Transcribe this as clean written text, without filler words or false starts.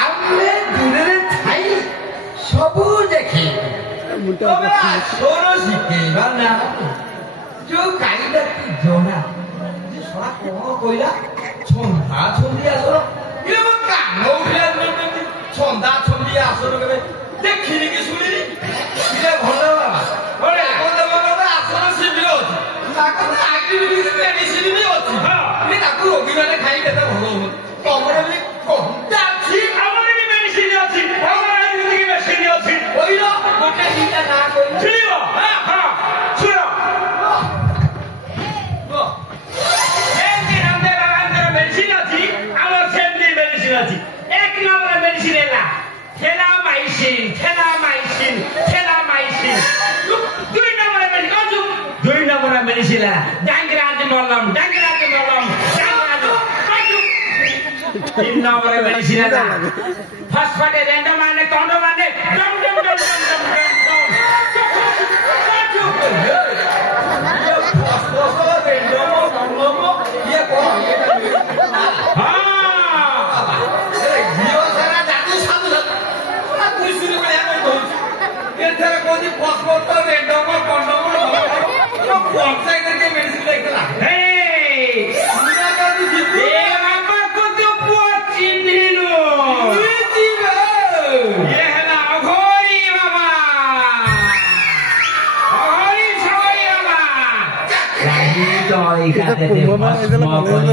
ଆମେ ଦୂରରେ ଥାଇ ସବୁ ଦେଖି Solo si che vanno chú cậy đất rồi nè chứ xóa có coi đó chọn thả chọn đi à số 이러면 강로 그냥 chọn thả chọn đi à số cái 내 기르기 소리 이래 벌러봐 원래 거기다 먹으면 앞서는 시비로지 나까지 아기를 내니 시비로지 근데 나କୁ 로기만에 가이 되다 벌러오면 떠버리니 꼼짝지 아무리 맨신이었지 아무리 맨신이었지 오히려 그때 진짜 나고 틀려 틀려 Tim nomor medicina dah. First pada random mana, kondo mana, dom. Dia kok. Dia sana jatuh satu. Aku disuruh melihat itu. Dia cara kau ni passport random kondo. Kau buat saya kerja medicine lagi lah. Hey, sudah kau di situ. Kita pun mana, itu lah kalau